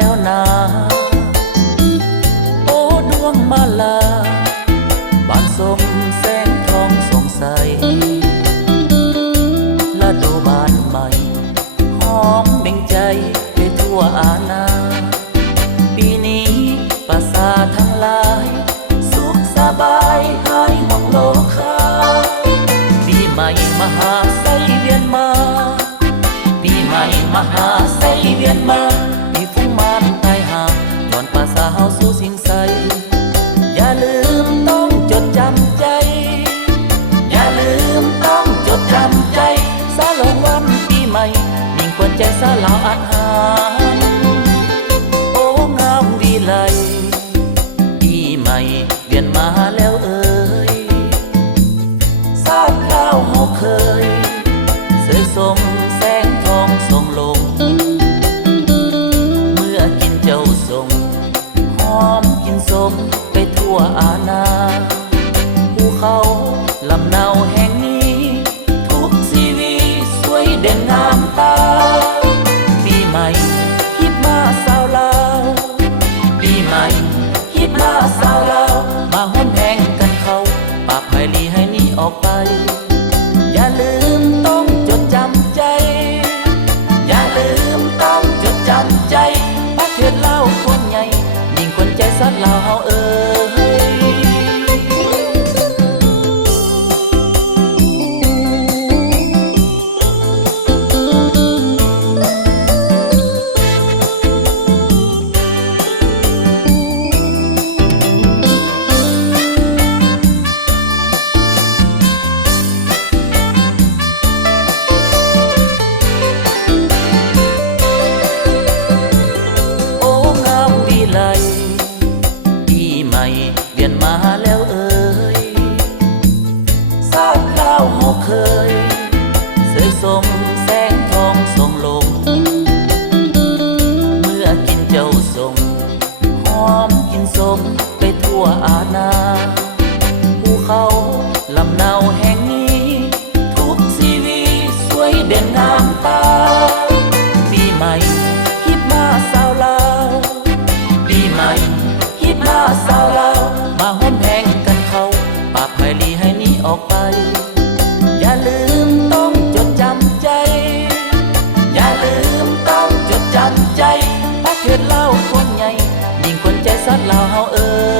แล้วนาโอ้ดวงมาลาบานสมแสงทองสงสัยละดูบานใหม่หอมเบ่งใจไปทั่วอาณาปีนี้ประสาททั้งหลายสุขสบายหายห่วงโลกาปีใหม่มหาไสเวียนมาปีใหม่มหาไสเวียนมามีฟุ้งมานตายหาย้อนป่าสาวสู่สิ่งใสอย่าลืมต้องจดจำใจอย่าลืมต้องจดจำใจสาลงวันปีใหม่ยิ่งควรใจสาลาวอาหารโอ้งามวิไลปีใหม่เวียนมาแล้วเอ่ยทราบข่าวเฮาเคยเสยสมแสงทองส่งลงเมื่อกินเจ้าส่งหอมกินสมไปทั่วอาณาภูเขาลำเนาแห่งนี้ทุกชีวิตสวยเด่นงามตาปีใหม่ฮิตมาสาวลาวปีใหม่ฮิตมาสาวลาวมาห้อมแหงกันเขาปากไผ่ลีให้หนีออกไปอย่าลืมต้องจดจำใจอย่าลืมต้องจดจำใจประเทศลาวคนใหญ่ยิ่งคนใจสัตว์ลาวเฮาเอ่ยโอ้งามวิไลปีใหม่เวียนมาแล้วเอ่ยทราบข่าวเฮาเคยเสยสมแสงทองส่งลงเมื่อกินเจ้าส่งหอมกินสมไปทั่วอาณาภูเขาลำเนาแห่งนี้ทุกชีวิตสวยเด่นงามตาปีใหม่ฮิตมาสาวลาวปีใหม่ฮิตมาสาวลาวมาห้อมแหงกันเขาปากไผ่ลีให้หนีออกไปอย่าลืมต้องจดจำใจอย่าลืมต้องจดจำใจประเทศลาวคนใหญ่ยิ่งคนใจสัตว์ลาวเฮาเอ่ย